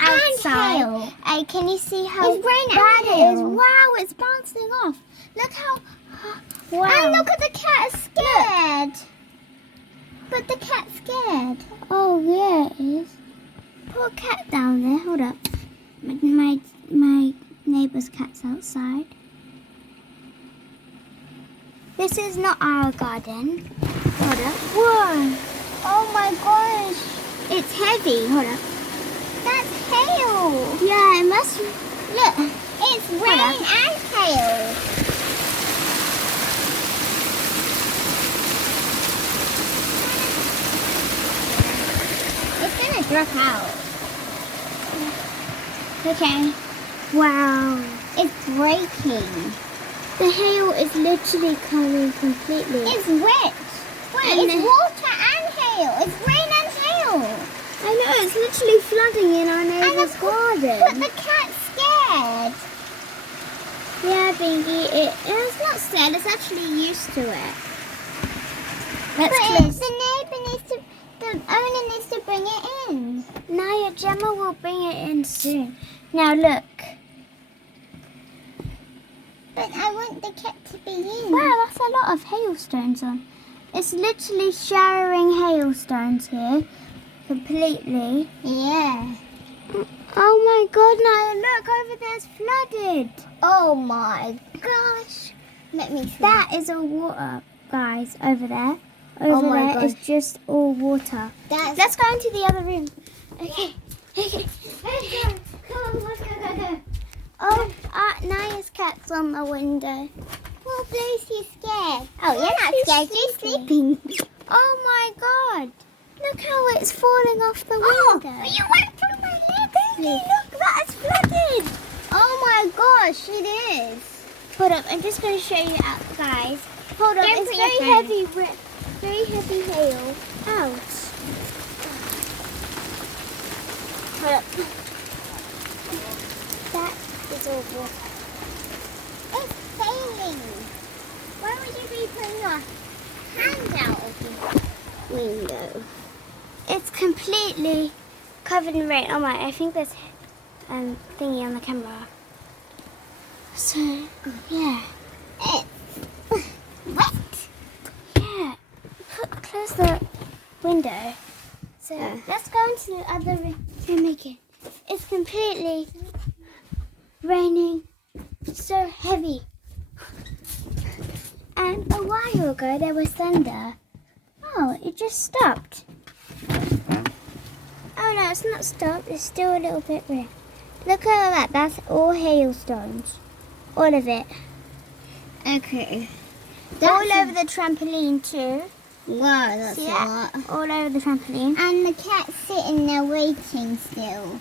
outside. Hail. Can you see how It's rain bad and it is? hail. Wow, it's bouncing off. Look how... Wow. And look at the cat scared. But the cat's scared. Oh, yeah, it is. Poor cat down there. Hold up. My neighbour's cat's outside. This is not our garden. Hold up. Whoa. Oh my gosh. It's heavy. Hold up. That's hail. Yeah, it must... Look, it's rain up. and hail. It's gonna drop out. Okay. Wow. It's breaking. The hail is literally coming completely. It's wet. Wait, And it's the- water and hail. It's rain and hail. I know, it's literally flooding in our And neighbour's But garden. the cat's scared. Yeah, Bingy, it's not scared, it's actually used to it. Let's But close. the neighbour needs to, the owner needs to bring it in. Naya, Gemma will bring it in soon. Now look. But I want the cat to be in. Wow, that's a lot of hailstones on. It's literally showering hailstones here. Completely. Yeah. Oh my god, Naya, look, over there's flooded. Oh my gosh. Let me see. That is all water, guys, over there. Oh Over my there is gosh. just all water. That's Let's go into the other room. Okay. Okay. Let's go. Come on, let's go. Oh, Naya's cat's on the window. Well, please, she's scared. Oh, Oh, you're not she's scared. She's sleeping. sleeping. Oh my god. Look how it's falling off the Oh, window. you went through my legs. Baby, look, that is flooded. Oh my gosh, it is. Hold up, I'm just going to show you out, guys. Hold up, Don't it's put your very phone. heavy, very heavy hail. Ouch. Hold up. That is all water. It's failing. Why would you be putting your hand out of the window? It's completely covered in rain. Oh my, I think there's thingy on the camera. So, yeah. It's wet. Yeah. Close the window. So, let's go into the other room again. It's completely raining so heavy. And a while ago there was thunder. Oh, it just stopped. Oh no, it's not stopped. It's still a little bit red. Look at all that. That's all hailstones. All of it. Okay. All over the trampoline too. Wow, that's See a it? lot. All over the trampoline. And the cat's sitting there waiting still.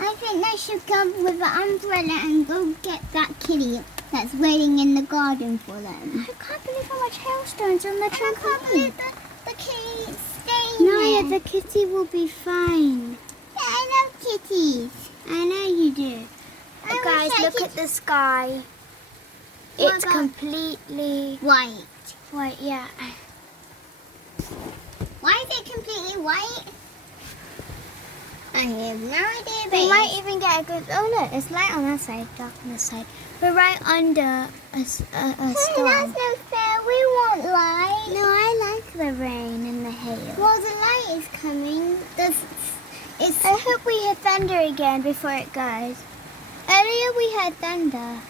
I think they should come with an umbrella and go get that kitty that's waiting in the garden for them. I can't believe how much hailstones on the I can't trampoline. believe the kitty's staying Naya, there. the kitty will be fine. Yeah, I love kitties. I know you do. I wish Guys, I look could- at the sky. What It's about- completely White. white, yeah. Why is it completely white? I have no idea, We babe. might even get a good... Oh, look, it's light on that side, dark on this side. We're right under a storm. That's no fair. We want light. No, I like the rain and the hail. Well, the light is coming. It's I hope we hear thunder again before it goes. Earlier we heard thunder.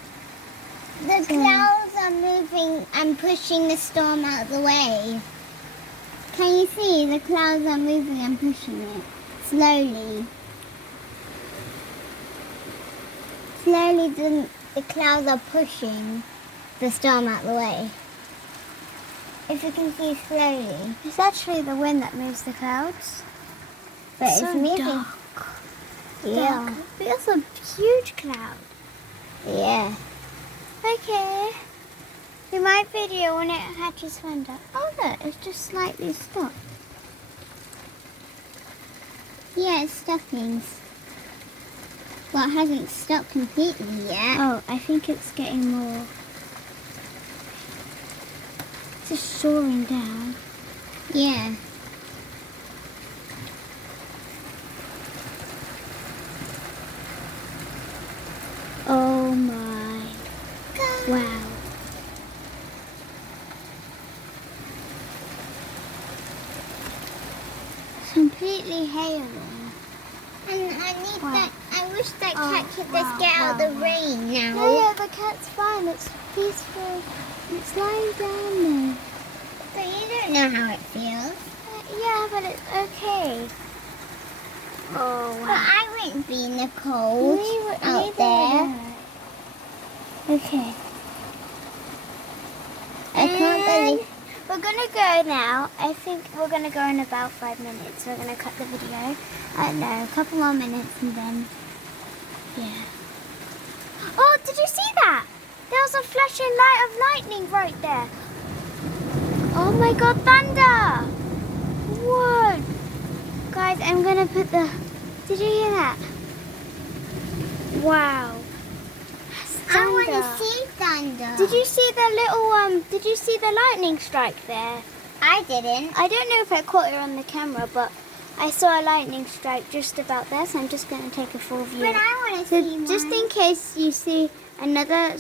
the clouds are moving and pushing the storm out of the way. Can you see the clouds are moving and pushing it slowly? Slowly, the clouds are pushing the storm out of the way. If you can see slowly, It's actually the wind that moves the clouds. but So it's moving. dark. Yeah, Dark. That's a huge cloud. yeah. Okay. We might video when it hatches thunder. Oh look, it's just slightly stopped. Yeah, it's stopping. Well, it hasn't stopped completely yet. Oh, I think it's getting more. It's just soaring down. Yeah. completely hailing. And I need Wow. that. I wish that Oh, cat could wow, just get out of wow, the wow. rain now. Yeah, the cat's fine. It's peaceful. It's lying down there. But you don't know how it feels. Yeah, but it's okay. Oh, But wow. I wouldn't be in the cold out there. Okay. I can't believe. We're gonna go now. I think we're gonna go in about 5 minutes. We're gonna cut the video. I don't know, a couple more minutes and then, yeah. Oh, did you see that? There was a flashing light of lightning right there. Oh my God, thunder! What? Guys, I'm gonna put the. Did you hear that? Wow. I want Thunder. to see thunder. Did you see the little Did you see the lightning strike there? I didn't. I don't know if I caught it on the camera, but I saw a lightning strike just about there, so I'm just going to take a full view. But I want to So see just mine. in case you see another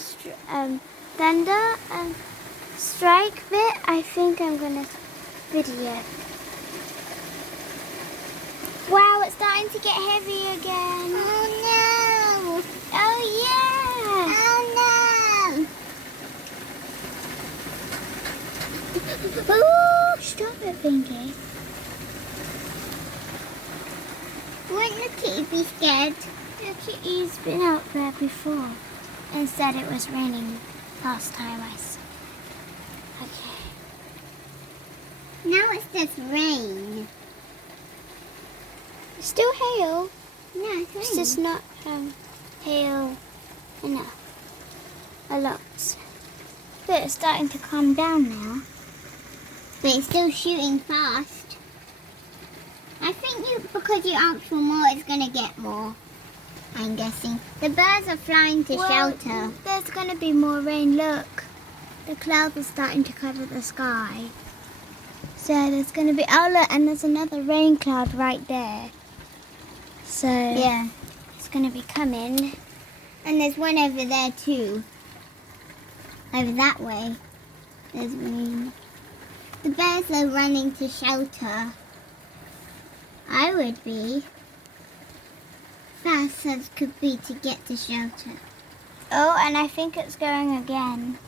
thunder strike bit, I think I'm going to video. Wow, it's starting to get heavy again. Oh no! Oh yeah! Oh no! Ooh, stop it, Pinky. Wouldn't the kitty be scared? The kitty's been out there before and said it was raining last time I saw. Okay. Now it's just rain. Still hail. No, it's rain. It's just not hail enough. A lot. But it's starting to calm down now. But it's still shooting fast. I think because you asked for more, it's going to get more. I'm guessing. The birds are flying to shelter. There's going to be more rain. Look. The clouds are starting to cover the sky. So there's going to be... Oh, look. And there's another rain cloud right there. So... Yeah. It's going to be coming. And there's one over there too. Over that way. There's rain. The bears are running to shelter. I would be. Fast as could be to get to shelter. Oh, and I think it's going again.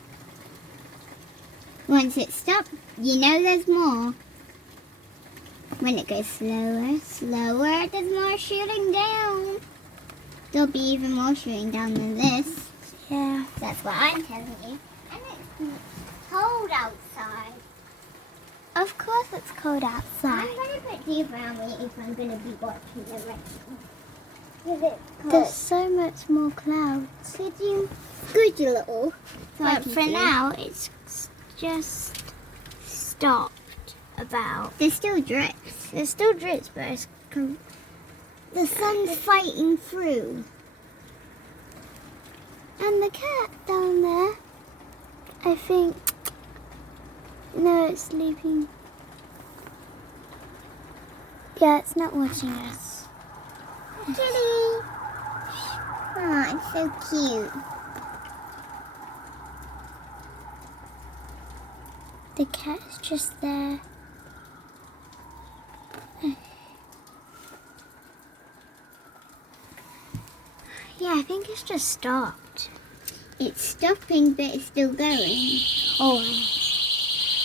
Once it stops, you know there's more. When it goes slower, slower, there's more shooting down. There'll be even more shooting down than this. Yeah. That's what I'm telling you. And it's cold outside. Of course it's cold I'm outside. going to put deep around me if I'm going to be watching the rain. Because it's cold. There's so much more clouds. Could you scoot a little? So I But can for see? now, it's just stopped about. There's still drips. There's still drips, but it's... The sun's fighting through. And the cat down there, I think... No, it's sleeping. Yeah, it's not watching us. Kitty! Oh, it's so cute. The cat's just there. Yeah, I think it's just stopped. It's stopping, but it's still going. Oh,